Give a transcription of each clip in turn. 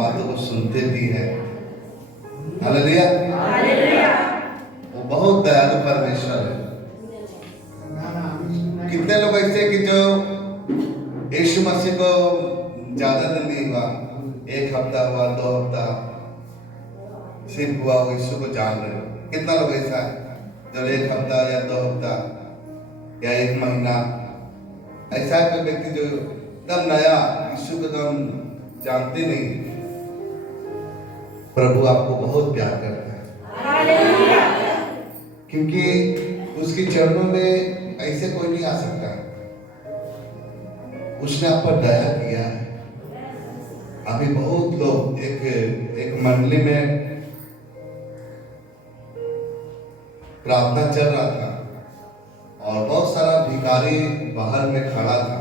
बातों को सुनते भी हैं। हालेलुया। वो बहुत दयालु परमेश्वर है। कितने लोग ऐसे कि जो यीशु मसीह को ज्यादा दिन नहीं हुआ, 1 हफ्ता हुआ, 2 हफ्ता सिर्फ हुआ, वो यीशु को जान रहे हो। कितना लोग ऐसा है जो 1 हफ्ता या 2 हफ्ता या 1 महीना, ऐसा है कोई व्यक्ति जो एकदम नया यीशु को तो हम जानते नहीं। प्रभु आपको बहुत प्यार करता है, क्योंकि उसके चरणों में ऐसे कोई नहीं आ सकता। उसने आप पर दया किया है। अभी बहुत लोग एक मंडली में प्रार्थना चल रहा था और बहुत सारा भिखारी बाहर में खड़ा था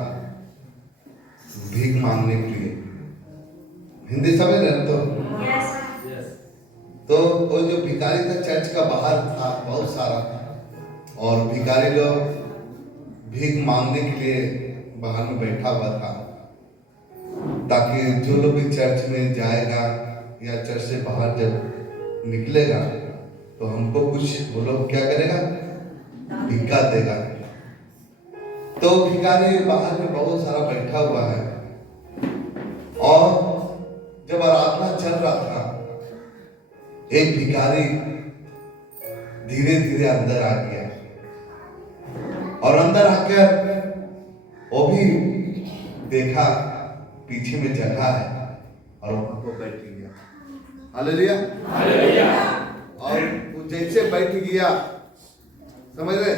भीख मांगने के लिए। हिंदी समझ रहे तो तो वो जो भिखारी था चर्च का बाहर था, बहुत सारा, और भिखारी लोग भीख मांगने के लिए बाहर में बैठा हुआ था, ताकि जो लोग भी चर्च में जाएगा या चर्च से बाहर जब निकलेगा तो हमको कुछ, वो लोग क्या करेगा, भिक्षा देगा। तो भिखारी बाहर में बहुत सारा बैठा हुआ है, और जब आराधना चल रहा था, एक भिखारी धीरे धीरे अंदर आ गया, और अंदर आकर वो भी देखा पीछे में जगह है और वो बैठ गया। Hallelujah, hallelujah. और वो जैसे बैठ गया, समझ रहे,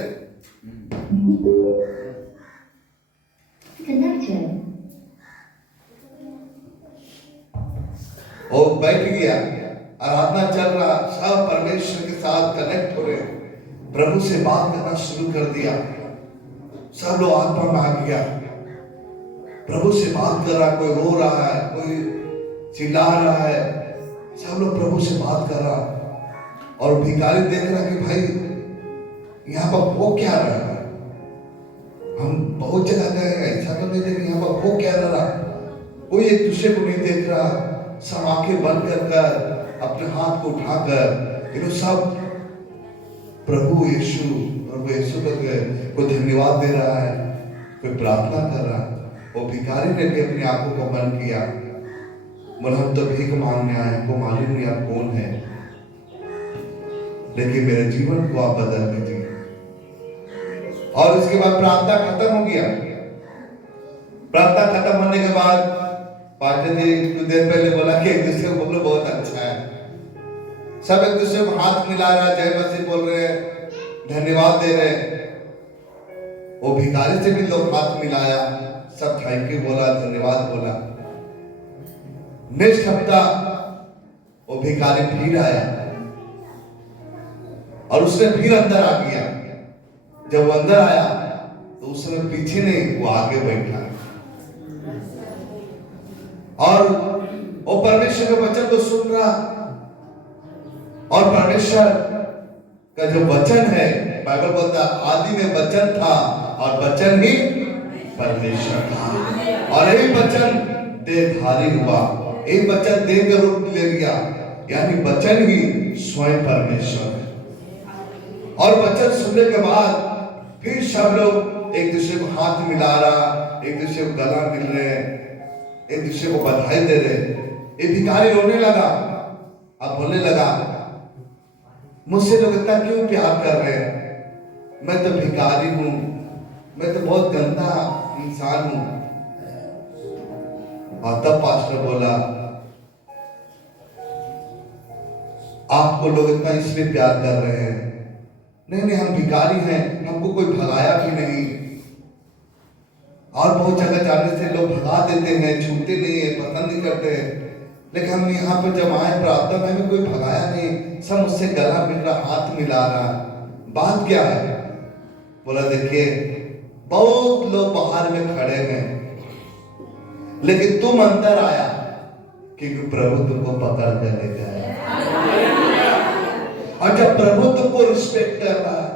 वो बैठ गया, आराधना चल रहा, सब परमेश्वर के साथ कनेक्ट हो रहे, प्रभु से बात करना शुरू कर दिया। सब लोग आत्मा में आ गया, प्रभु से बात कर रहा, कोई रो रहा है, कोई चिल्ला रहा है, सब लोग प्रभु से बात कर रहा। और भिखारी देख रहा कि भाई यहाँ पर वो क्या रहा है, हम बहुत जगह गए, ऐसा तो नहीं देखे, यहाँ पर वो क्या रहा, कोई एक दूसरे को नहीं देख रहा, सब आंखें बंद कर अपने हाथ को उठाकर ये लोग सब प्रभु यीशु और यीशु को धन्यवाद दे रहा है, कोई प्रार्थना कर रहा। वो भिखारी ने भी अपनी आंखों को बंद किया, बोला हम तो भीख मांगने आए, हमको मालूम नहीं आप कौन है, लेकिन मेरे जीवन को आप बदल दीजिए। और उसके बाद प्रार्थना खत्म हो गया। प्रार्थना खत्म होने के बाद पास्टर जी कुछ देर पहले बोला कि एक दूसरे को बोलो बहुत अच्छा है, सब एक दूसरे को हाथ मिला रहा, जय मसीह बोल रहे हैं, धन्यवाद दे रहे हैं। वो भिखारी से भी लोग हाथ मिलाया, सब थैंक यू बोला, धन्यवाद बोला। नेक्स्ट हफ्ता वो भिखारी फिर आया और उसने फिर अंदर आ गया। जब वो अंदर आया तो उसने पीछे नहीं, वो आगे बैठा, और वो परमेश्वर के वचन को सुन रहा। और परमेश्वर का जो वचन है, बाइबल बोलता है आदि में वचन था और वचन ही परमेश्वर था, और यही वचन देहधारी हुआ, यही वचन देह का रूप ले लिया, यानी वचन ही स्वयं परमेश्वर है। और वचन सुनने के बाद फिर सब लोग एक दूसरे को हाथ मिला रहा, एक दूसरे को गला मिल रहे, एक दूसरे को बधाई दे रहे। ये भिखारी रोने लगा, अब बोलने लगा मुझसे लोग इतना क्यों प्यार कर रहे हैं, मैं तो भिखारी हूं, मैं तो बहुत गंदा इंसान हूं। और तब पास्टर बोला आपको लोग इतना इसलिए प्यार कर रहे हैं, नहीं हम भिखारी हैं, हमको कोई भगाया भी नहीं, और बहुत जगह जाने से लोग भगा देते हैं, छूते नहीं है, पसंद नहीं करते, लेकिन हम यहाँ पर जब आए प्रार्थना में कोई भगाया नहीं, सब मुझसे गला मिल रहा, हाथ मिला रहा। बात क्या है? बोला देखिए बहुत लोग बाहर में खड़े हैं, लेकिन तुम अंदर आया क्योंकि प्रभु तुमको पकड़ कर ले गया। और जब प्रभु तुमको रिस्पेक्ट कर रहा है,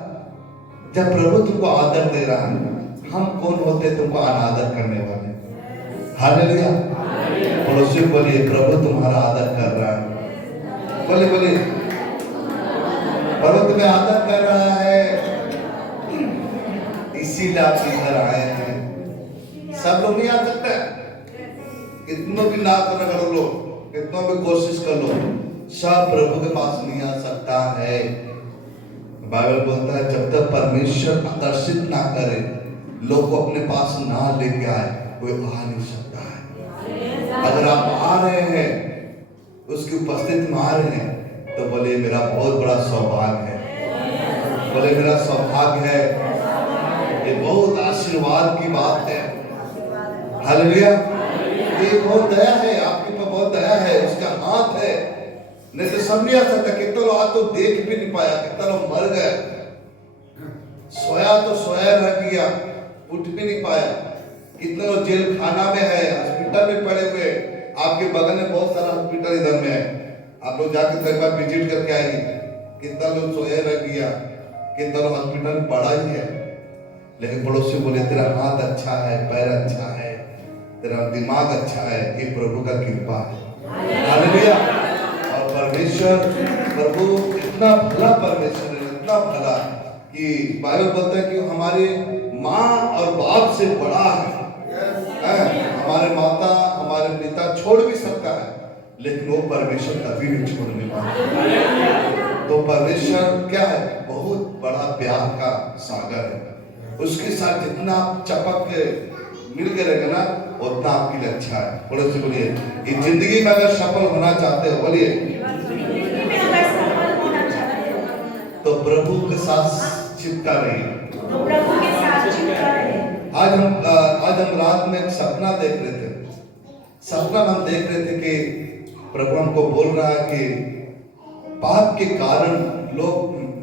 जब प्रभु तुमको आदर दे रहा है, हम कौन होते तुमको अनादर करने वाले? हालेलुया। पड़ोसी को बोलिए प्रभु तुम्हारा आदर कर रहा है। बोले बोले प्रभु तुम्हें आदर कर रहा है, इसीलिए आप इधर आए हैं। सब लोग नहीं आ सकते, कितनों भी ना कर लो, कितनों भी कोशिश कर लो, सब प्रभु के पास नहीं आ सकता है। बाइबल बोलता है जब तक परमेश्वर आकर्षित ना करे, लोग को अपने पास ना लेके आए, कोई आ नहीं सकता है। अगर आप आ रहे हैं, उसकी उपस्थिति में आ रहे हैं, तो बोले मेरा बहुत बड़ा सौभाग्य है, बोले मेरा सौभाग्य है, ये बहुत आशीर्वाद की बात है। हालेलुया। ये बहुत दया है, आपके पर बहुत दया है, उसका हाथ है। नहीं तो सब नहीं आ सकता। कितना लोग आज तो देख भी नहीं पाया, कितना लोग मर गए, सोया तो सोया रह गया, उठ भी नहीं पाया। कितने लोग जेल खाना में है, हॉस्पिटल में पड़े हुए। आपके बगल में बहुत सारा हॉस्पिटल इधर में है, आप लोग जाकर एक बार विजिट करके आएंगे। कितना लोग सोया रह गया, कितना लोग हॉस्पिटल में पड़ा ही है। लेकिन पड़ोसी बोले तेरा हाथ अच्छा है, पैर अच्छा है, तेरा दिमाग अच्छा है, ये प्रभु का कृपा है। हालेलुया। और परमेश्वर प्रभु इतना भला परमेश्वर है, इतना भला कि बाइबल बोलता है कि हमारे माँ और बाप से बड़ा है। हमारे माता हमारे पिता छोड़ भी सकता है, लेकिन वो परमेश्वर कभी नहीं छोड़ने वाला। तो परमेश्वर क्या है, बहुत बड़ा प्यार का सागर है। उसके साथ जितना चपक मिल के रहेगा ना, उतना आपके लिए अच्छा है। पड़ोसी बोलिए इस जिंदगी में अगर सफल होना चाहते हो, बोलिए तो प्रभु के साथ चिपका रहिए। आज हम रात में एक सपना देख रहे थे। सपना हम देख रहे थे कि प्रभु हमको बोल रहा है कि पाप के कारण लोग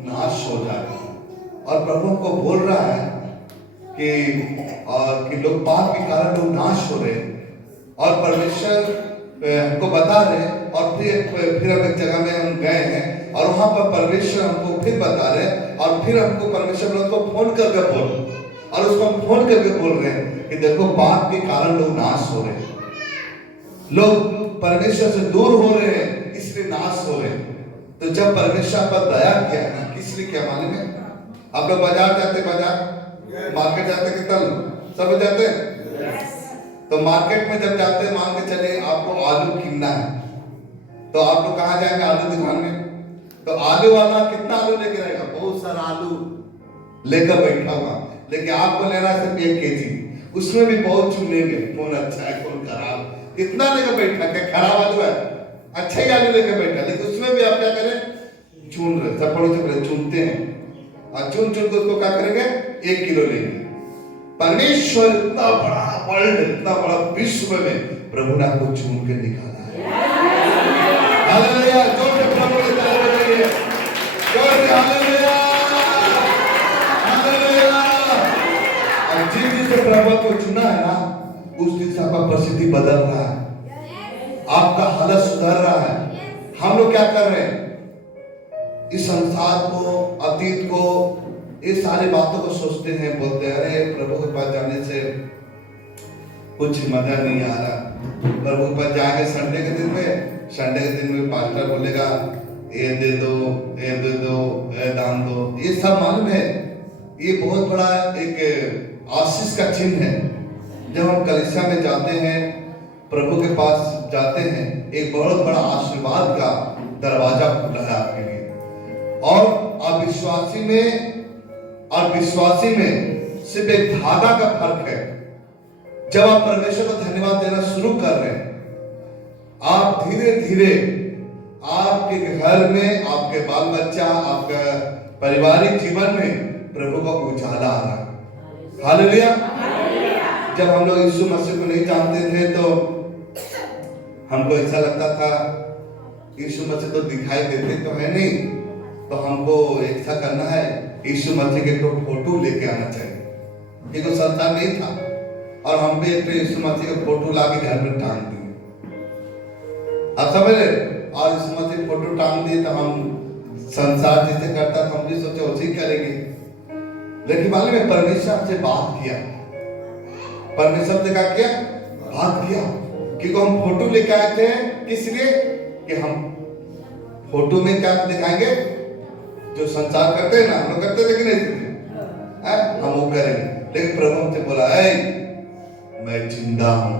नाश हो जाए, और प्रभु हमको बोल रहा है कि लोग पाप के कारण लोग नाश हो रहे, और परमेश्वर हमको बता रहे। और फिर हम एक जगह में हम गए हैं, और वहां पर परमेश्वर हमको फिर बता रहे, और फिर हमको परमेश्वर लोग को फोन करके बोल, और उसको हम फोन करके बोल रहे हैं कि देखो पाप के कारण लोग नाश हो रहे हैं, लोग परमेश्वर से दूर हो रहे हैं, इसलिए नाश हो रहे हैं। तो जब परमेश्वर पर दया किया ना, किस लिए क्या मालूम है? आप लोग बाजार जाते, बाजार मार्केट जाते, कितना सब जाते हैं। तो मार्केट में जब जाते हैं, मान के चले आपको आलू किनना है, तो आप लोग कहाँ जाएंगे? आलू दुकान में। तो आलू वाला कितना आलू लेके रहेगा? बहुत सारा आलू लेकर बैठा हुआ, लेकिन आपको लेना है सिर्फ 1 केजी। उसमें भी बहुत चुनेंगे, कौन अच्छा है कौन खराब, कितना लेकर बैठा, क्या खराब आलू है, अच्छा ही आलू लेकर बैठा, लेकिन उसमें भी आप क्या करें? चुन रहे, सब पड़ोसी चुनते हैं, और चुन चुन के उसको क्या करेंगे? 1 किलो लेंगे। परमेश्वर इतना बड़ा वर्ल्ड, इतना बड़ा विश्व में प्रभु ने आपको चुन के निकाला है। हालेलुया। जोर से प्रभु की तारीफ करिए, जोर से हालेलुया, हालेलुया। और जिस दिन से प्रभु को चुना है ना, उस दिन से आपका परिस्थिति बदल रहा है, आपका हालत सुधर रहा है। हम लोग क्या कर रहे हैं? इस संसार को, अतीत को, ये सारी बातों को सोचते हैं, बोलते हैं अरे प्रभु के पास जाने से कुछ मजा नहीं आ रहा। प्रभु के पास जाएंगे संडे के दिन में पास्टर बोलेगा ये दे दो, ये दे दो, ये दान दो। ये सब मालूम है, ये बहुत बड़ा एक आशीष का चिन्ह है। जब हम कलीसिया में जाते हैं, प्रभु के पास जाते हैं, एक बहुत बड़ा आशीर्वाद का दरवाजा खुला है आपके लिए। और विश्वासी में सिर्फ एक धागा का फर्क है। जब आप परमेश्वर को धन्यवाद देना शुरू कर रहे हैं, आप धीरे धीरे आपके घर में, आपके बाल बच्चा, आपका पारिवारिक जीवन में प्रभु का उजाला आ रहा है। हालेलुया। जब हम लोग यीशु मसीह को नहीं जानते थे, तो हमको ऐसा लगता था यीशु मसीह तो दिखाई देते तो है नहीं, तो हमको ऐसा करना है, यीशु मसीह के फोटो लेके आना चाहिए, क्योंकि संसार नहीं था, और हम भी एक यीशु मसीह का फोटो ला के घर में टांग दिए। आप समझ रहे? और यीशु मसीह फोटो टांग दिए, तो हम संसार जैसे करता था, हम भी सोचे उसी करेंगे। लेकिन मालूम है, परमेश्वर से बात किया, परमेश्वर से क्या किया? बात किया क्योंकि हम फोटो लेके आए थे किस लिए कि हम फोटो में क्या दिखाएंगे, जो संसार करते हैं ना, हम लोग करते थे कि नहीं थे, हम वो करेंगे। लेकिन प्रभु हमसे बोला, मैं जिंदा हूं,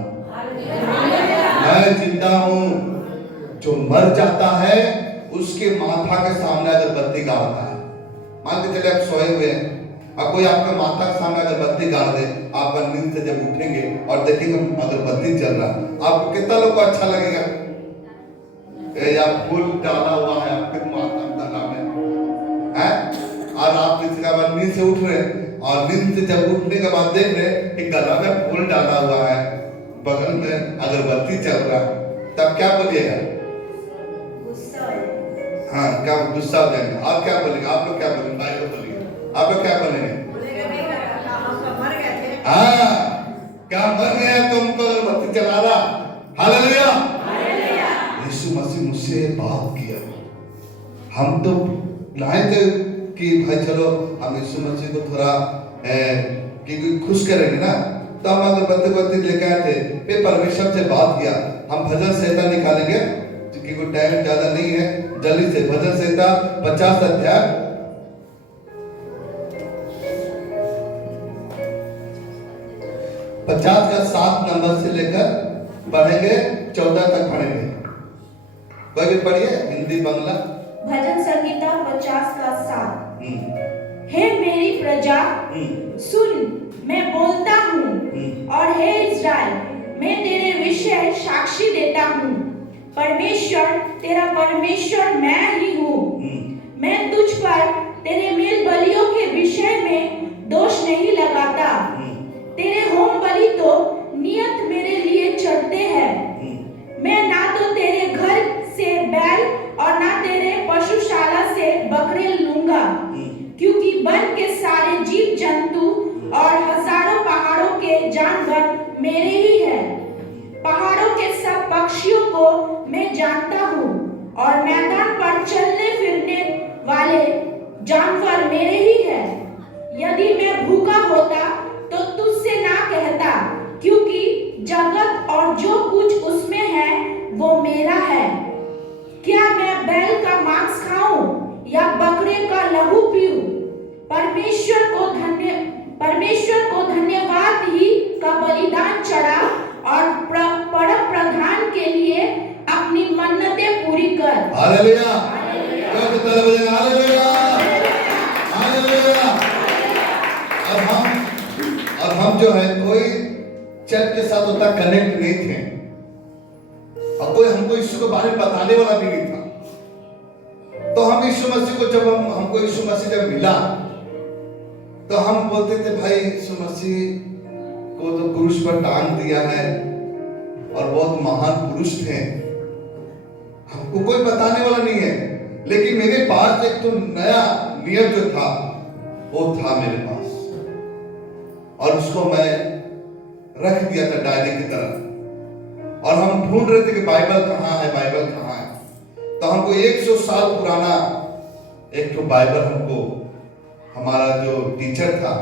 मैं जिंदा हूं। जो मर जाता है उसके माथा के सामने अगरबत्ती गाड़ता है। मान के चले आप सोए हुए हैं, अब कोई आपके माथा के सामने अगरबत्ती गाड़ दे, आपका नींद से जब उठेंगे और देखेंगे अगरबत्ती जल रहा, आपको कितना लोग को अच्छा लगेगा? या फूल डाला हुआ है आपके माथा गला में है, और आप इसके बाद नींद से उठ रहे हैं, और नींद से जब उठने के बाद देख रहे कि गला में फूल डाला हुआ है, बगल में अगरबत्ती चल रहा है, तब क्या बोलिएगा? हाँ, क्या गुस्सा हो जाएंगे? आप क्या बोलेंगे? आप लोग क्या बोलेंगे? भाई लोग बोलेंगे, आप लोग क्या बोलेंगे? हाँ, क्या मर गया तुमको अगरबत्ती जला रहा? हालेलुया। यीशु मसीह मुझसे बात किया, हम तो लाए थे कि भाई चलो हम यीशु मसीह को थोड़ा कि खुश करेंगे ना, तो हम अगरबत्ती लेके आए थे। फिर परमेश्वर से बात किया, हम भजन संहिता निकालेंगे क्योंकि कोई टाइम ज्यादा नहीं है, जल्दी से भजन संहिता 50 अध्याय 50 का 7 नंबर से लेकर पढ़ेंगे 14 तक पढ़ेंगे। कोई भी पढ़िए, हिंदी बांग्ला। भजन संहिता 50 का 7। हे मेरी प्रजा सुन, मैं बोलता हूँ, और हे इस्राएल, मैं तेरे विषय साक्षी देता हूँ। परमेश्वर तेरा परमेश्वर मैं ही हूँ। मैं तुझ पर तेरे मेल बलियों के विषय में दोष नहीं लगाता। तेरे होम बलि तो नियत मेरे लिए चढ़ते हैं। मैं ना तो तेरे घर से बैल और ना तेरे पशुशाला से बकरे लूंगा, क्योंकि वन के सारे जीव जंतु और हजारों पहाड़ों के जानवर मेरे ही हैं। पहाड़ों के सब पक्षियों को मैं जानता हूँ, और मैदान पर चलने फिरने वाले जानवर मेरे ही हैं। यदि मैं भूखा होता तो तुझसे ना कहता, क्योंकि जगत और जो कुछ उसमें है वो मेरा है। क्या मैं बैल का मांस खाऊं या बकरे का लहू पीऊं? परमेश्वर को धन्यवाद ही का बलिदान चढ़ा, और परम प्रधान के लिए अपनी मन्नतें पूरी कर। Hallelujah, hallelujah, hallelujah. और हम जो है कोई चर्च के साथ उतना कनेक्ट नहीं थे, और कोई हमको यीशु के बारे में बताने वाला भी नहीं था। तो हम यीशु मसीह को जब हमको यीशु मसीह जब मिला, तो हम बोलते थे भाई यीशु मसीह को तो क्रूस पर टांग दिया है, और बहुत महान पुरुष थे, हमको कोई बताने वाला नहीं है। लेकिन मेरे पास एक तो नया नियम जो था वो था मेरे पास, और उसको मैं रख दिया था डायरी की तरह। और हम ढूंढ रहे थे कि बाइबल कहाँ है, बाइबल कहाँ है। तो हमको 100 साल पुराना एक तो बाइबल हमको हमारा जो टीचर था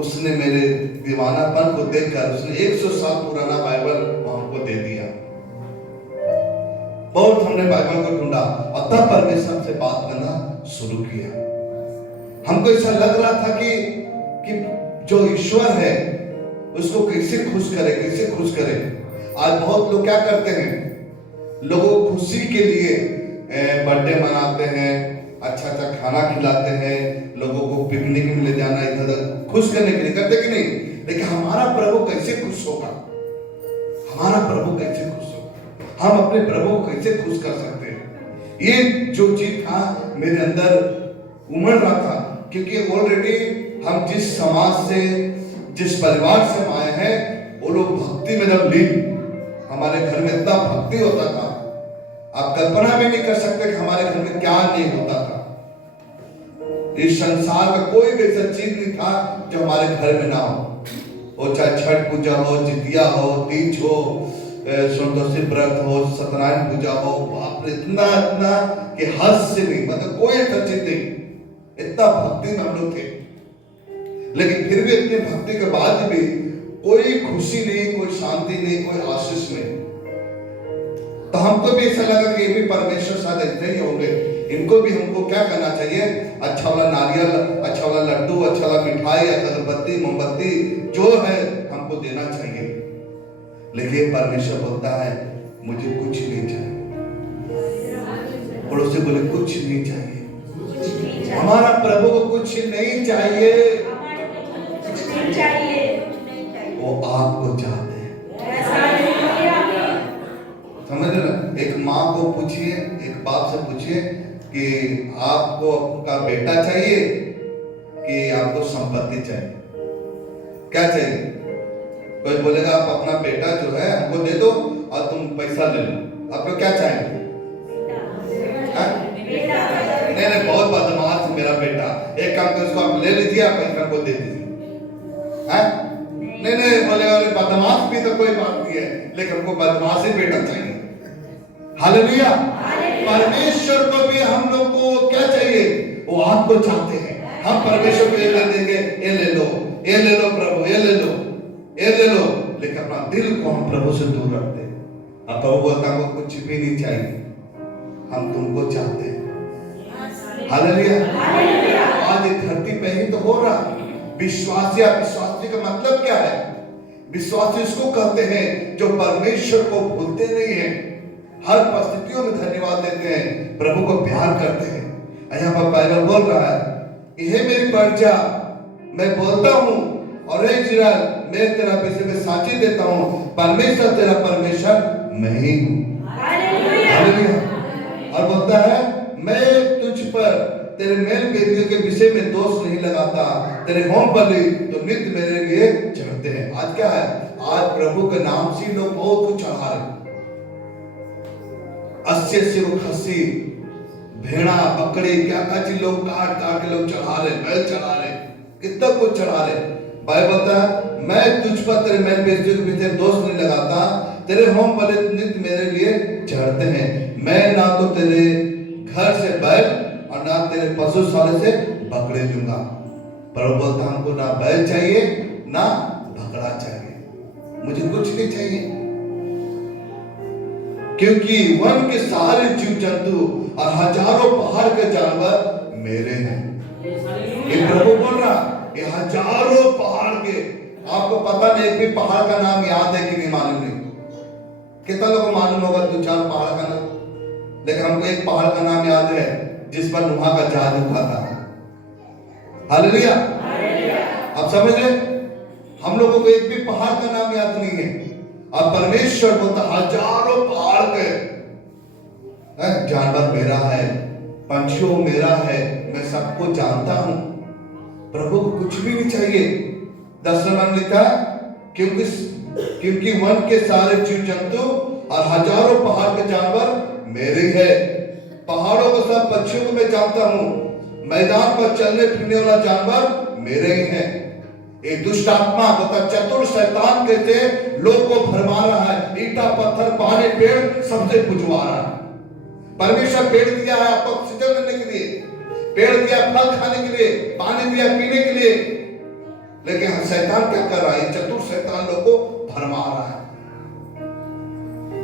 उसने मेरे दीवानापन को देखकर उसने 100 साल पुराना बाइबल हमको दे दिया। बहुत हमने बाइबल को ढूंढा, और तब परमेश्वर से बात करना शुरू किया। हमको ऐसा लग रहा था कि जो ईश्वर है उसको कैसे खुश करे, कैसे खुश करे। आज बहुत लोग क्या करते हैं, लोगों को खुशी के लिए बर्थडे मनाते हैं, अच्छा खाना खिलाते हैं, लोगों को पिकनिक में ले जाना, इधर खुश करने के लिए करते कि नहीं। लेकिन हमारा प्रभु कैसे खुश होगा, हमारा प्रभु कैसे खुश होगा, हम अपने प्रभु को कैसे खुश कर सकते हैं। ये जो चीज था मेरे अंदर उमड़ रहा था, क्योंकि ऑलरेडी हम जिस समाज से, जिस परिवार से हम आए हैं, वो लोग भक्ति में जब लीन, हमारे घर में इतना भक्ति होता था, आप कल्पना भी नहीं कर सकते कि हमारे घर में क्या नहीं होता था। इस संसार का कोई भी ऐसा चीज नहीं था जो हमारे घर में ना हो। वो चाहे छठ पूजा हो, जितिया हो, तीज हो, संतोषी व्रत हो, सत्यनारायण पूजा हो, बाप रे इतना कि हद से नहीं, मतलब कोई ऐसा चीज नहीं। इतना भक्ति में हम लोग थे, लेकिन फिर भी इतनी भक्ति के बाद भी कोई खुशी नहीं, कोई शांति नहीं, कोई आशीष नहीं। तो हमको भी ऐसा लगा कि ये भी परमेश्वर शायद ऐसे ही होंगे, इनको भी हमको क्या करना चाहिए, अच्छा वाला नारियल, अच्छा वाला लड्डू, अच्छा वाला मिठाई, अगरबत्ती, मोमबत्ती जो है हमको देना चाहिए। लेकिन परमेश्वर बोलता है मुझे कुछ नहीं चाहिए। पड़ोसी बोले कुछ नहीं चाहिए, हमारा प्रभु को कुछ नहीं चाहिए, वो आपको चाहते हैं। समझ रहे? एक माँ को पूछिए, एक बाप से पूछिए कि आपको आपका बेटा चाहिए कि आपको संपत्ति चाहिए, क्या चाहिए? कोई बोलेगा आप अपना बेटा जो है हमको दे दो और तुम पैसा ले लो, आपको क्या चाहिए? नहीं, बहुत बदमाश है मेरा बेटा, एक काम कर उसको आप ले लीजिए, आप पैसा को दे दीजिए। नहीं बोलेगा बदमाश भी तो कोई बात नहीं है, लेकिन हमको बदमाश ही बेटा चाहिए। हालेलुया। परमेश्वर को भी हम लोग को क्या चाहिए? वो आपको चाहते हैं। हम परमेश्वर को ये ले देंगे, ये ले लो, ये ले लो प्रभु, ये ले लो, ये ले लो, लेकिन अपना दिल को हम प्रभु से दूर रखते हैं। अब प्रभु बोलता है कुछ भी नहीं चाहिए, हम तुमको चाहते हैं। हालेलुया। आज ये धरती पे ही तो हो रहा। विश्वासी का मतलब क्या है? विश्वासी उसको कहते हैं जो परमेश्वर को भूलते नहीं है, हर परिस्थितियों में धन्यवाद देते हैं, प्रभु को प्यार करते हैं। यहाँ पर बाइबल बोल रहा है यह मेरी प्रजा, मैं बोलता हूँ और हे इस्राएल मैं तेरा विषय में साक्षी देता हूँ, परमेश्वर तेरा परमेश्वर मैं ही हूँ। हालेलुया। और बोलता है मैं तुझ पर तेरे मेल वेदियों के विषय में दोष नहीं लगाता, तेरे होम बलि तो नित्य मेरे लिए चढ़ते हैं। आज क्या है? आज प्रभु के नाम से लोग बहुत कुछ चढ़ा रहे, 80 वो खस्सी, भेड़ा, बकरी, क्या क्या चीज लोग काट काट के लोग चढ़ा रहे, बैल चढ़ा रहे, कितना कुछ चढ़ा रहे। बाइबल बताता है मैं तुझ पर तेरे मेल वेदियों के विषय में दोष नहीं लगाता, तेरे होम बलि नित्य मेरे लिए चढ़ते हैं। मैं ना तो तेरे घर से बैल और ना तेरे पशुशाला से बकरे दूंगा। प्रभु बोलता हमको ना बैल चाहिए ना बकरा चाहिए, मुझे कुछ नहीं चाहिए, क्योंकि वन के सारे जीव जंतु और हजारों पहाड़ के जानवर मेरे हैं। ये प्रभु बोल रहा, ये हजारों पहाड़ के, आपको पता नहीं एक भी पहाड़ का नाम याद है कि नहीं मालूम नहीं, कितना लोगों को मालूम होगा 2-4 पहाड़ का नाम, लेकिन हमको एक पहाड़ का नाम याद है जिस पर नूह का जहाज रुका था। हालेलुया। आप समझ रहे? हम लोगों को एक भी पहाड़ का नाम याद नहीं है, और परमेश्वर बोलता हजारों पहाड़ के जानवर मेरा है, पंछियों मेरा है, मैं सबको जानता हूं। प्रभु को कुछ भी नहीं चाहिए। 10 नंबर लिखा क्योंकि वन के सारे जीव जंतु और हजारों पहाड़ के जानवर मेरे है। पहाड़ों को सब पक्षियों को मैं जानता हूँ, मैदान पर चलने फिरने वाला जानवर मेरे ही है। एक दुष्ट आत्मा होता चतुर शैतान कहते लोग को भरमा रहा है, ईटा पत्थर पानी पेड़ सबसे बुझवा रहा है। परमेश्वर पेड़ दिया है आपको ऑक्सीजन लेने के लिए, पेड़ दिया फल खाने के लिए, पानी दिया पीने के लिए, लेकिन शैतान क्या कर रहा है? चतुर शैतान लोग को भरमा रहा है।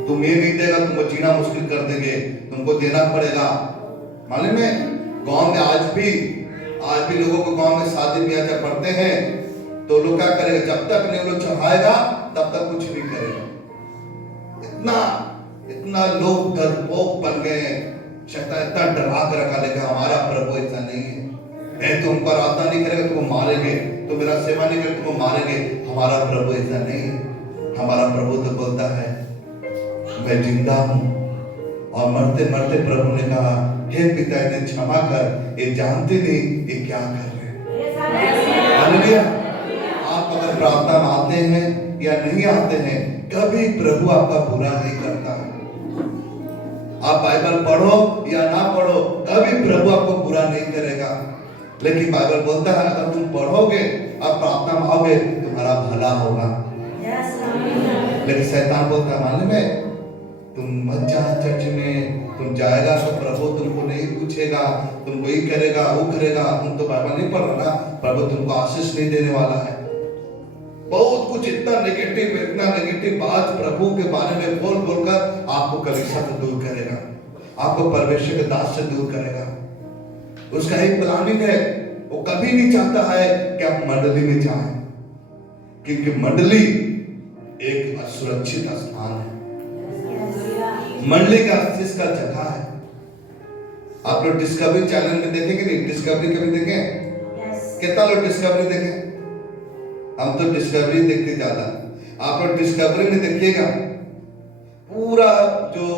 तुम ये नहीं देगा तुमको जीना मुश्किल कर देंगे, तुमको देना पड़ेगा। मालूम है गांव में आज भी लोगों को गांव में शादी ब्याह जब पढ़ते हैं तो लोग क्या करेगा, जब तक नहीं लोग चढ़ाएगा तब तक कुछ नहीं करेगा। इतना लोग डरपोक बन गए हैं, शैतान इतना डरा कर रखा, लेकिन हमारा प्रभु ऐसा नहीं है। तुम पर आराधना नहीं करेगा तुमको मारेंगे, तो मेरा सेवा नहीं करेगा तुमको मारेंगे। हमारा प्रभु ऐसा नहीं है। हमारा प्रभु तो बोलता है मैं जिंदा हूं, और मरते मरते प्रभु ने कहा हे पिता इन्हें क्षमा कर, ये जानते नहीं ये क्या कर रहे हैं। हालेलुया। आप अगर प्रार्थना में आते हैं या नहीं आते हैं, कभी प्रभु आपका बुरा नहीं करता है। आप बाइबल पढ़ो या ना पढ़ो, कभी प्रभु आपको बुरा नहीं करेगा। लेकिन बाइबल बोलता है अगर तुम पढ़ोगे और प्रार्थना में आओगे तुम्हारा भला होगा। लेकिन शैतान बोलता है मालूम है तुम मत जा चर्च में, तुम जाएगा तो प्रभु तुमको नहीं पूछेगा, तुम वही करेगा वो करेगा, तुम तो बाइबल नहीं पढ़ रहा ना, प्रभु तुमको आशीष नहीं देने वाला है। बहुत कुछ इतना नेगेटिव बात प्रभु के बारे में बोल बोलकर आपको कलीसिया से दूर करेगा, आपको परमेश्वर के दास से दूर करेगा। उसका एक प्लानिंग है, वो कभी नहीं चाहता है कि आप मंडली में जाएं, क्योंकि मंडली एक असुरक्षित स्थान है, मंडली का अस्तित्व का जगह है। आप लोग डिस्कवरी चैनल में देखेंगे नहीं? डिस्कवरी कभी देखे? कितना लोग डिस्कवरी देखे? हम तो डिस्कवरी देखते ज्यादा। आप लोग डिस्कवरी में देखिएगा, पूरा जो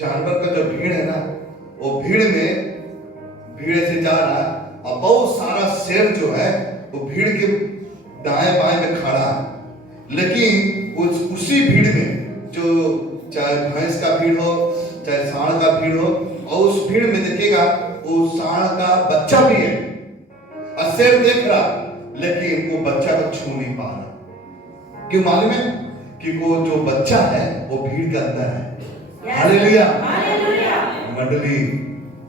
जानवर का जो भीड़ है ना, वो भीड़ से जा रहा है और बहुत सारा शेर जो है वो भीड़ के दाएं बाएं में खड़ा है, लेकिन उसी भीड़ में जो चाहे भैंस का भीड़ हो चाहे सांड का भीड़ हो, और उस भीड़ में देखिएगा वो सांड का बच्चा भी है और शेर देख रहा, लेकिन वो बच्चा को छू नहीं पा रहा। क्यों मालूम है? कि वो जो बच्चा है वो भीड़ के अंदर है। हालेलुया। मंडली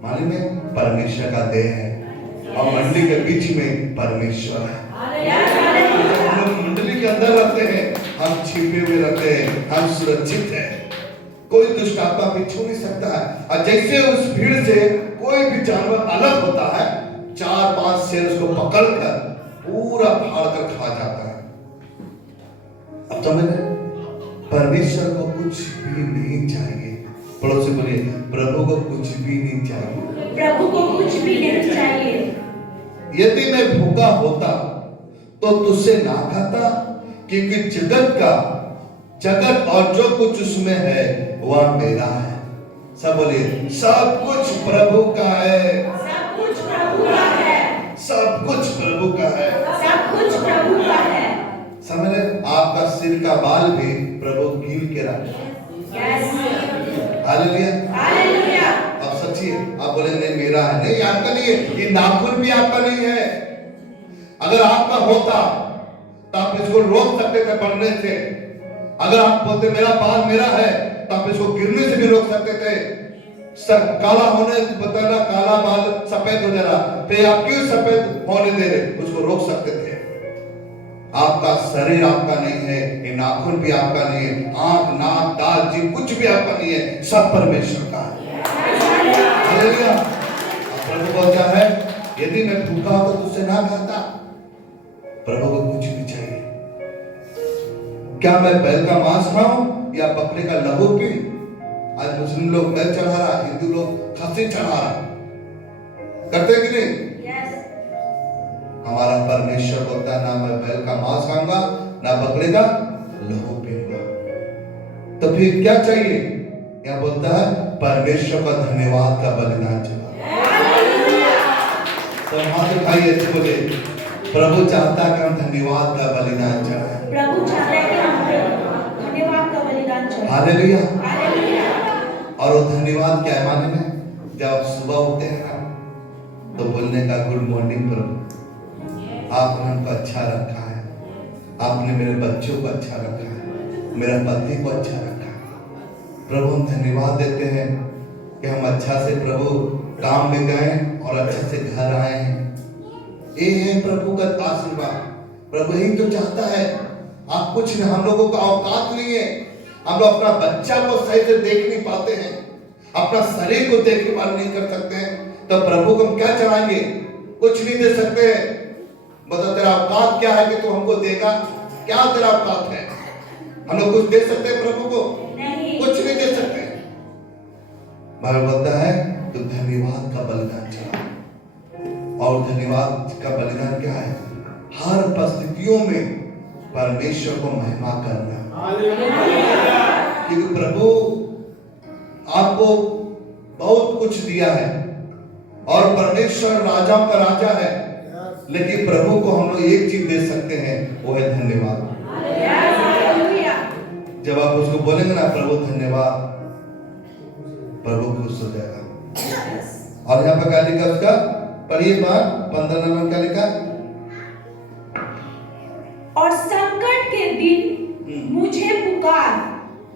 मालूम है परमेश्वर का देह है और मंडली के बीच में परमेश्वर है। हम लोग मंडली के अंदर रहते हैं, हम छिपे हुए रहते हैं, हम सुरक्षित हैं, कोई दुष्ट आत्मा भी छू नहीं सकता है। और जैसे उस भीड़ से कोई भी जानवर अलग होता है, 4-5 शेर उसको पकड़कर पूरा फाड़ कर खा जाता है। अब समझ रहे? परमेश्वर को कुछ भी नहीं चाहिए। पड़ोसी बोलिए, प्रभु को कुछ भी नहीं चाहिए। प्रभु को कुछ भी नहीं चाहिए। यदि मैं भूखा होता तो तुझसे ना खाता, क्योंकि जगत और जो कुछ उसमें है वह मेरा है। सब बोलिए, सब कुछ प्रभु का है। सब कुछ प्रभु का है। सब कुछ प्रभु का है। सब कुछ प्रभु का है। समझ रहे? आपका सिर का बाल भी प्रभु कील के रखा। हालेलुया। हालेलुया। अब सच्ची आप बोले नहीं मेरा है, नहीं आपका नहीं है, ये नाखून भी आपका नहीं है। अगर आपका होता तो आप इसको रोक सकते थे बढ़ने से। अगर आप बोलते मेरा बाल मेरा है तो आप इसको गिरने से भी रोक सकते थे। सर काला होने से बताना, काला बाल सफेद हो जा रहा, तो आप क्यों सफेद होने दे रहे? उसको रोक सकते थे। आपका शरीर आपका नहीं है, ये नाखून भी आपका नहीं है, आंख नाक दांत जीभ कुछ भी आपका नहीं है, सब परमेश्वर का है। हालेलुया। प्रभु बोलता है, यदि मैं भूखा हो तो तुझसे ना खाता। प्रभु को कुछ भी चाहिए। क्या मैं बैल का मांस खाऊं या बकरे का लहू पीऊं? आज मुस्लिम लोग बैल चढ़ा रहा, हिंदू लोग खस्सी चढ़ा रहा, करते कि नहीं? हमारा परमेश्वर बोलता है, ना मैं बैल का मांस खाऊंगा ना बकरे का लहू पीऊंगा। तो फिर क्या चाहिए? क्या बोलता है? परमेश्वर का धन्यवाद का बलिदान चढ़ा। तो हाथ उठाइए, बोले प्रभु चाहता है कि हम धन्यवाद का बलिदान चढ़ाएं। प्रभु चाहता है कि हम धन्यवाद का बलिदान चढ़ाएं। हालेलुया। हालेलुया। और वो धन्यवाद क्या है माने में? जब आप सुबह उठते हैं ना, तो बोलने का गुड मॉर्निंग प्रभु, आपने हमको अच्छा रखा है, आपने मेरे बच्चों को अच्छा रखा है, मेरे पति को अच्छा रखा है। प्रभु हम धन्यवाद देते हैं कि हम अच्छा से प्रभु काम में गए और अच्छे से घर आए हैं। ये है प्रभु का आशीर्वाद। प्रभु यही तो चाहता है। आप कुछ नहीं, हम लोगों का औकात नहीं है, हम लोग अपना बच्चा को सही से देख नहीं पाते हैं, अपना शरीर को देखभाल नहीं कर सकते हैं, तो प्रभु को हम क्या चढ़ाएंगे? कुछ नहीं दे सकते हैं। बता तेरा औकात क्या है कि तू हमको देगा? क्या तेरा औकात है? हम लोग कुछ दे सकते हैं प्रभु को? नहीं। कुछ नहीं दे सकते। बाइबल बोलता है तो धन्यवाद का बलिदान चढ़ा। और धन्यवाद का बलिदान क्या है? हर परिस्थितियों में परमेश्वर को महिमा करना। क्योंकि प्रभु आपको बहुत कुछ दिया है और परमेश्वर राजाओं का राजा है, लेकिन प्रभु को हम लोग एक चीज दे सकते हैं, वो है धन्यवाद। जब आप उसको बोलेंगे ना प्रभु धन्यवाद, प्रभु खुश हो जाएगा। और यहाँ पर क्या लिखा उसका? पढ़िए बात 15 नंबर क्या लिखा? और संकट के दिन मुझे पुकार,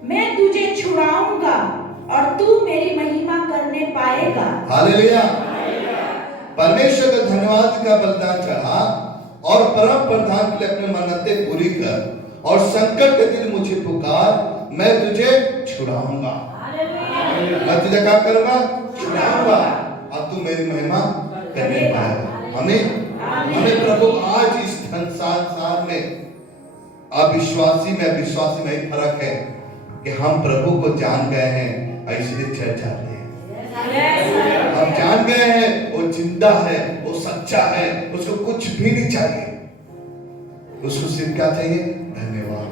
मैं तुझे छुड़ाऊंगा और तू मेरी महिमा करने पाएगा। हालेलुया। परमेश्वर का धन्यवाद का बलिदान चढ़ा और परम प्रधान के लिए अपने मन्नतें पूरी कर, और संकट के दिन मुझे पुकार, मैं तुझे छुड़ाऊंगा। मैं तुझे क्या करूंगा? छुड़ाऊंगा, अब तू मेरी महिमा करने पाएगा। हमें प्रभु आज इस संसार में अविश्वासी में विश्वासी में एक फर्क है कि हम प्रभु को जान गए हैं, इसलिए चर्च जाते हैं। हम जान गए हैं वो जिंदा है, वो सच्चा है, उसको कुछ भी नहीं चाहिए, उसको सिर्फ क्या चाहिए? धन्यवाद।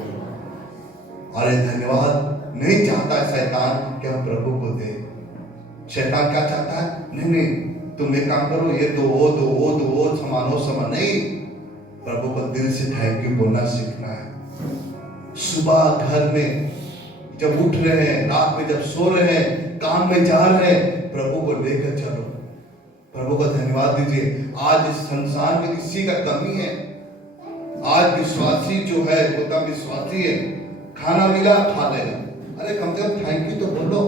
और ये धन्यवाद नहीं चाहता है शैतान कि हम प्रभु को दे। शैतान क्या चाहता है? नहीं तुम एक काम करो, ये दो वो दो वो दो वो समान नहीं। प्रभु को दिल से थैंक यू बोलना सीखना है। सुबह घर में जब उठ रहे हैं, रात में जब सो रहे हैं, काम में जा रहे हैं, प्रभु को लेकर चलो, प्रभु को धन्यवाद दीजिए। आज इस संसार में इसी का कमी है। आज विश्वासी जो है वो तो विश्वासी है, खाना मिला खा लेगा, अरे कम से कम थैंक यू तो बोलो।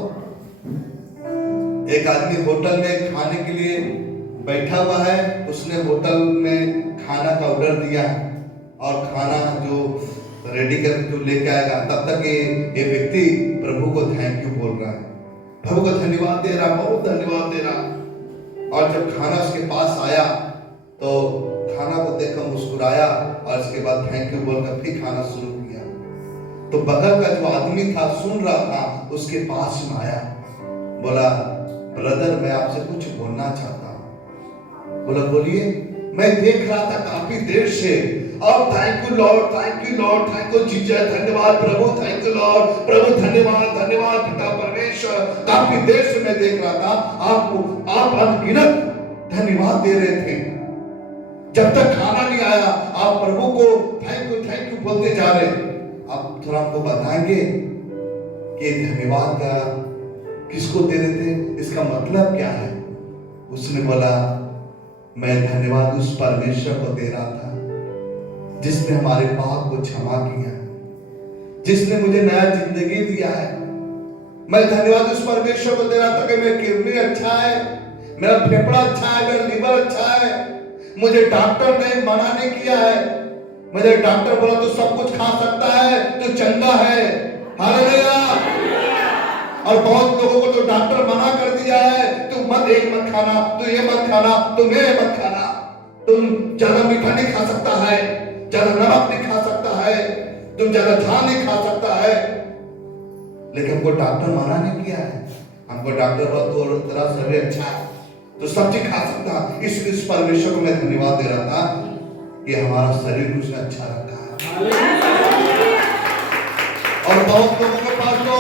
एक आदमी होटल में खाने के लिए बैठा हुआ है, उसने होटल में खाना का ऑर्डर दिया और खाना जो रेडी करके जो लेके आएगा, तब तक ये व्यक्ति प्रभु को थैंक यू बोल रहा है, प्रभु को धन्यवाद दे रहा, बहुत धन्यवाद दे रहा। और जब खाना उसके पास आया तो खाना को देखकर मुस्कुराया और इसके बाद थैंक यू बोलकर फिर खाना शुरू किया। तो बगल का जो आदमी था सुन रहा था, उसके पास में आया, बोला ब्रदर मैं आपसे कुछ बोलना चाहता हूँ। बोला बोलिए। मैं देख रहा था काफी देर से, और thank you Lord, thank you Lord, thank you Jesus, धन्यवाद प्रभु, थैंक यू लॉर्ड, प्रभु धन्यवाद धन्यवाद पिता परमेश्वर। काफी देर से मैं देख रहा था आप अनगिनत धन्यवाद दे रहे थे। जब तक खाना नहीं आया आप प्रभु को थैंक यू बोलते जा रहे। आप थोड़ा आपको बताएंगे कि धन्यवाद का किसको दे रहे थे, इसका मतलब क्या है? उसने बोला मैं धन्यवाद उस परमेश्वर को दे रहा था जिसने हमारे पाप को क्षमा किया, जिसने मुझे नया जिंदगी दिया है। मैं धन्यवाद उस परमेश्वर को दे रहा था कि मेरा किडनी अच्छा है, मेरा फेफड़ा अच्छा है, मेरा लीवर अच्छा है, मुझे डॉक्टर ने मना नहीं किया है। मुझे डॉक्टर बोला तो सब कुछ खा सकता है, तो चंगा है। हालेलुया। और बहुत लोगों को तो डॉक्टर मना कर दिया है, तुम मत खाना, तो ये मत खाना, तुम ये मत खाना, तुम ज्यादा मीठा नहीं खा सकता है, ज्यादा नमक नहीं खा सकता है, तुम ज्यादा धान नहीं खा सकता है। लेकिन हमको डॉक्टर मना नहीं किया है। हमको डॉक्टर बोला तो तेरा शरीर अच्छा है तो सब चीज खा सकता। इस परमेश्वर को मैं धन्यवाद दे रहा था कि हमारा शरीर उसने अच्छा रखा है। और बहुत लोगों के पास तो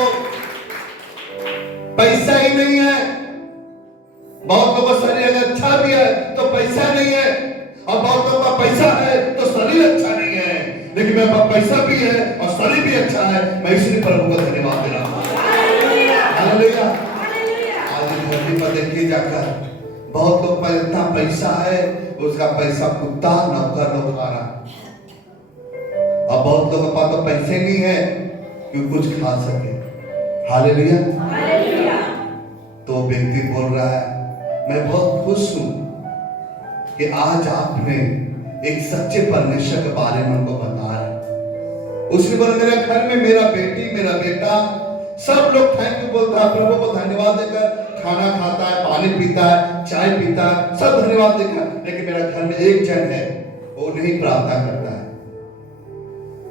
पैसा ही नहीं है, बहुत लोगों का शरीर अगर अच्छा भी है तो पैसा नहीं है, और बहुत लोगों का पैसा है तो शरीर अच्छा नहीं है। लेकिन मेरे पास पैसा भी है और शरीर भी अच्छा है, मैं इसलिए प्रभु का धन्यवाद दे रहा हूं। हालेलुया। आज धरती पर देखिए जाकर बहुत लोग पर इतना पैसा है, उसका पैसा कुत्ता नौकर लोग खा रहा, और बहुत लोगों के पास तो पैसे नहीं है कि कुछ खा सके। हालेलुया। तो व्यक्ति बोल रहा है मैं बहुत खुश हूं कि आज आपने एक सच्चे परमेश्वर के बारे में हमको बता रहे। उसने बोला मेरे घर में मेरा बेटी मेरा बेटा सब लोग थैंक यू बोलता है, प्रभु को धन्यवाद देकर खाना खाता है, पानी पीता है, चाय पीता है, सब धन्यवाद देकर। लेकिन मेरा घर में एक जन है वो नहीं प्रार्थना करता है।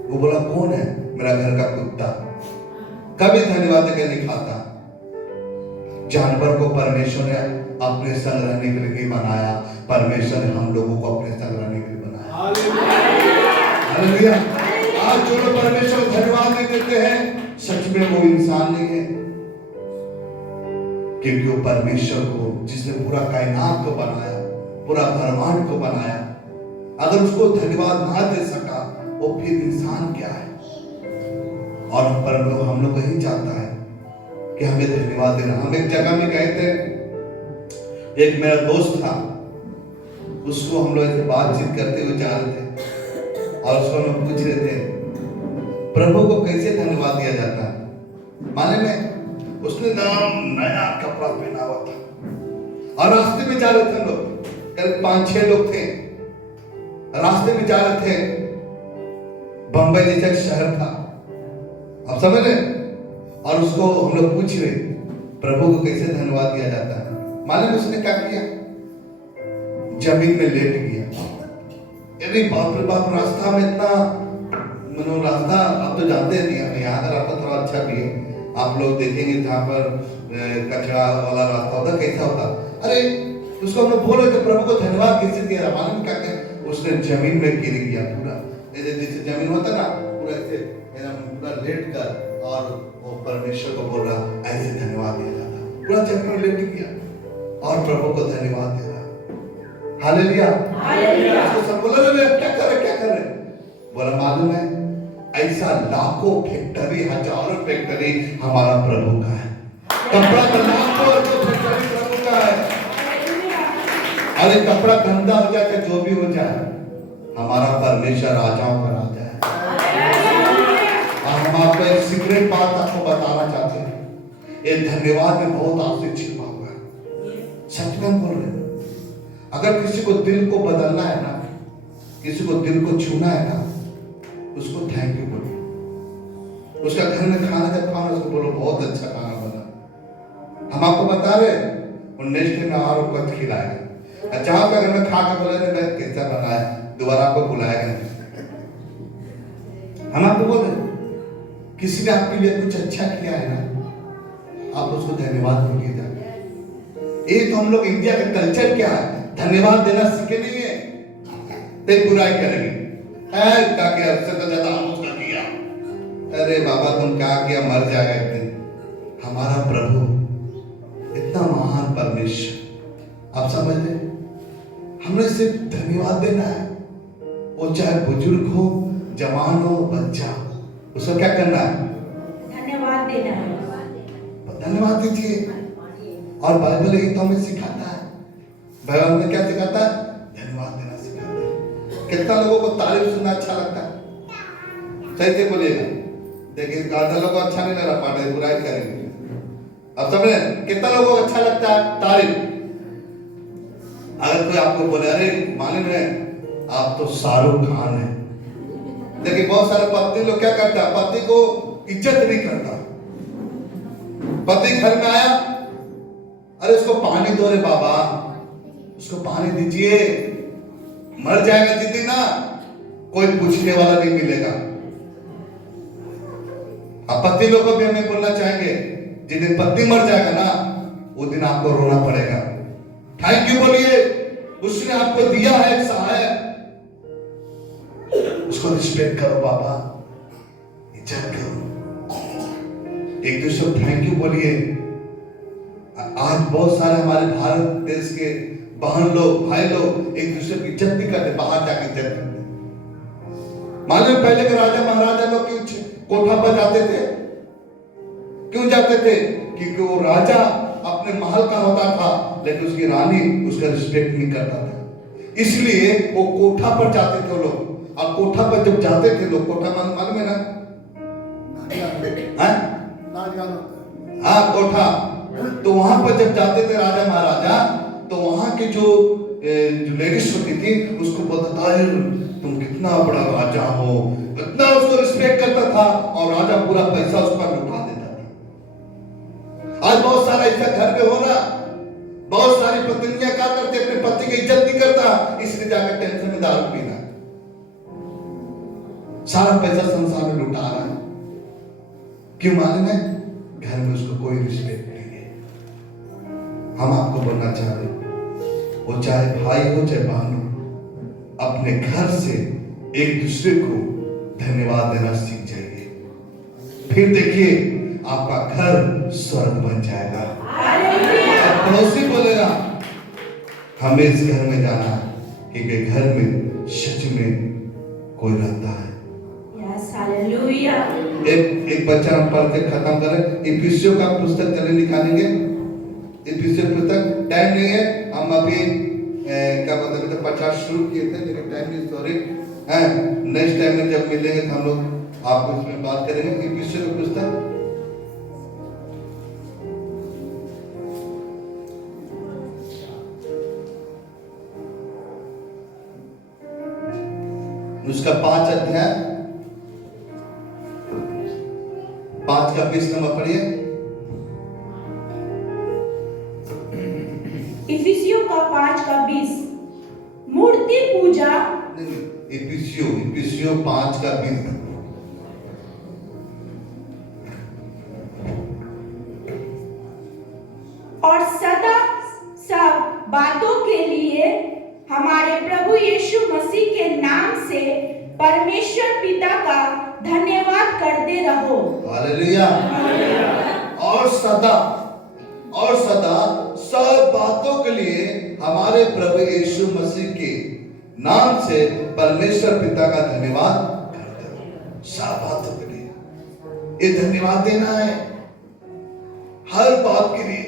वो बोला कौन है? मेरा घर का कुत्ता, कभी धन्यवाद देकर नहीं खाता। जानवर को परमेश्वर ने अपने संग रहने के लिए नहीं बनाया, परमेश्वर ने हम लोगों को अपने संग रहने के लिए बनाया। हालेलुया। आज जो लोग परमेश्वर को धन्यवाद नहीं देते हैं सच में वो इंसान नहीं है, क्योंकि वो परमेश्वर को जिसने पूरा कायनात को बनाया, पूरा ब्रह्मांड को बनाया, अगर उसको धन्यवाद ना दे सका वो फिर इंसान क्या है? और हम लोग यही चाहता है कि हमें धन्यवाद देना। हम एक जगह में गए थे, एक मेरा दोस्त था, उसको हम लोग बातचीत करते हुए जा रहे थे और उसको हम पूछ रहे थे प्रभु को कैसे धन्यवाद दिया जाता है। माने में उसने नया कपड़ा पहना हुआ था और रास्ते में जा रहे थे लोग, करीब 5-6 लोग थे। रास्ते में जा रहे थे, बंबई जैसा एक शहर था, आप समझ रहे, और उसको हम लोग पूछ रहे प्रभु को कैसे धन्यवाद दिया जाता है। मालूम उसने क्या किया? जमीन में लेट गया। अरे बाप रे बाप, रास्ता में इतना रास्ता आप तो जानते हैं, यहाँ का रास्ता थोड़ा अच्छा भी है, आप लोग देखेंगे जहाँ पर कचरा वाला रास्ता होता कैसा होता। अरे उसको हम लोग बोल रहे थे प्रभु को धन्यवाद कैसे दिया, मालूम क्या क्या? उसने जमीन में गिर गया पूरा, जैसे जमीन होता ना पूरा ऐसे पूरा लेट कर, और वो परमेश्वर को बोल रहा ऐसे धन्यवाद दिया जाता, पूरा जमीन में लेट गया और प्रभु को धन्यवाद दे रहा। Hallelujah, hallelujah. तो सब बोला क्या कर रहे? बोला मालूम है, ऐसा लाखों फैक्ट्री, हजारों फैक्ट्री हमारा प्रभु का है। कपड़ा का लाखों फैक्ट्री प्रभु का है। अरे कपड़ा गंदा हो जाए जो भी हो जाए, हमारा परमेश्वर राजाओं का राजा है। और हम आपको एक सीक्रेट बात आपको बताना चाहते हैं, ये धन्यवाद में बहुत आपसे छिपा हुआ है। सच में बोल रहे हैं, अगर किसी को दिल को बदलना है ना, किसी को दिल को छूना है ना, उसको थैंक यू बोलो। उसका घर में खाना जब खाना, उसको बोलो बहुत अच्छा खाना बना। हम आपको बता रहे, और नेक्स्ट टाइम और आपको खिलाएगा। जहां का घर में खा के बोले मैं कैसा बना है, दोबारा आपको बुलाएगा नहीं। हम आपको बोल रहे, किसी ने आपके लिए कुछ अच्छा किया है ना, आप उसको धन्यवाद बोलिए जाके। ये तो हम लोग इंडिया का कल्चर क्या है, धन्यवाद देना सीखे नहीं है, तो बुराई करेंगे। क्या किया, उससे तो ज्यादा हम उसका किया। अरे बाबा तुम क्या किया, मर जाएगा एक दिन। हमारा प्रभु इतना महान परमेश्वर, आप समझ रहे, हमने सिर्फ धन्यवाद देना है। वो चाहे बुजुर्ग हो, जवान हो, बच्चा, उसको क्या करना है? धन्यवाद देना है। धन्यवाद दीजिए। और बाइबल यही तो हमें सिखाता है। बाइबल में क्या सिखाता है? धन्यवाद देना सिखाता है। कितना लोगों को तारीफ सुनना अच्छा लगता है? सही से बोलिएगा। देखिए आधा लोगों को अच्छा नहीं लग रहा, पाटे बुराई करेंगे। अब समझ, कितना लोगों को अच्छा लगता है तारीफ? अगर कोई आपको बोले अरे मालूम है आप तो शाहरुख खान है, देखिए बहुत सारे पत्नी लोग क्या करता है, पति को इज्जत नहीं करता। पति घर में आया, अरे उसको पानी दो रे बाबा, उसको पानी दीजिए, मर जाएगा जिस दिन ना, कोई पूछने वाला नहीं मिलेगा। अब पति लोग को भी हमें बोलना चाहेंगे, जिस दिन पति मर जाएगा ना, वो दिन आपको रोना पड़ेगा। थैंक यू बोलिए, उसने आपको दिया है एक सहायक, उसको रिस्पेक्ट करो बाबा, इज्जत करो, एक दूसरे को थैंक यू बोलिए। आज बहुत सारे हमारे भारत देश के बहन लोग, भाई लोग एक दूसरे की इज्जत नहीं करते, बाहर जाके इज्जत करते। मालूम पहले के राजा महाराजा लोग क्यों कोठा पर जाते थे? क्यों जाते थे? क्योंकि वो राजा अपने महल का होता था, लेकिन उसकी रानी उसका रिस्पेक्ट नहीं करता था, इसलिए वो कोठा पर जाते थे लोग। और कोठा पर जब जाते थे लोग, कोठा मालूम है ना? हाँ कोठा, तो वहां पर जब जाते थे राजा महाराजा, तो वहां की जो लेडीज होती थी उसको बोलता था तुम कितना बड़ा राजा हो, इतना उसको रिस्पेक्ट करता था, और राजा पूरा पैसा उस पर लुटा देता था। आज बहुत सारा ऐसा घर में हो रहा, बहुत सारी पत्नियां क्या करते, अपने पति की इज्जत नहीं करता, इसलिए जाकर टेंशन में दारू पीना, सारा पैसा संसार में लुटा रहा है। क्यों मालूम है? घर में उसको कोई रिस्पेक्ट नहीं है। हम आपको बोलना चाह रहे, वो चाहे भाई हो चाहे बहन हो, अपने घर से एक दूसरे को धन्यवाद देना सीख जाइए, फिर देखिए आपका घर स्वर्ग बन जाएगा। पड़ोसी बोलेगा हमें इस घर में जाना है, क्योंकि घर में सच में कोई रहता है। एक बच्चा हम पढ़ के खत्म करें, इफिसियों का पुस्तक चले निकालेंगे। इफिसियों पुस्तक, टाइम नहीं है, हम अभी क्या बोलते हैं 50 शुरू किए थे, लेकिन टाइम नहीं, सॉरी। नेक्स्ट टाइम में जब मिलेंगे तो हम लोग आपको इसमें बात करेंगे। इफिसियों की पुस्तक उसका 5 अध्याय 5 का 20 नंबर पढ़िए। इफिसियों का 5 का 20। मूर्ति पूजा इफिसियों 5 का 20। और सदा सब बातों के लिए हमारे प्रभु यीशु मसीह के नाम से परमेश्वर पिता का धन्यवाद करते रहो। हालेलुया। और सदा सब बातों के लिए हमारे प्रभु यीशु मसीह के नाम से परमेश्वर पिता का धन्यवाद करते रहो। सब बातों के लिए ये धन्यवाद देना है, हर बात के लिए।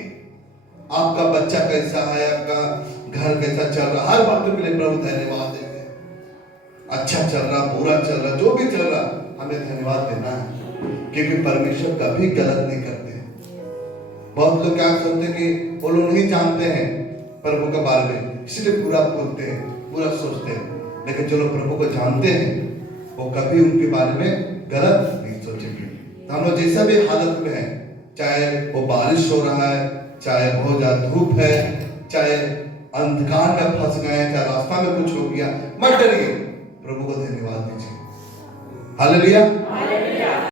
आपका बच्चा कैसा है, आपका घर कैसा चल रहा, हर बातों के लिए प्रभु धन्यवाद देते हैं। अच्छा चल रहा, बुरा चल रहा, जो भी चल रहा, हमें धन्यवाद देना है, क्योंकि परमेश्वर कभी गलत नहीं करते। बहुत लोग क्या सोचते हैं कि वो लोग नहीं जानते हैं प्रभु के बारे में, इसलिए बुरा बोलते हैं, बुरा सोचते हैं। लेकिन जो लोग प्रभु को जानते हैं वो कभी उनके बारे में गलत नहीं सोचेंगे। तो हम लोग जैसा भी हालत में है, चाहे वो बारिश हो रहा है, चाहे बहुत ज्यादा धूप है, चाहे अंधकार में फंस गए, चाहे रास्ता में कुछ हो गया, मत डरिए, प्रभु को धन्यवाद दीजिए। हालेलुया।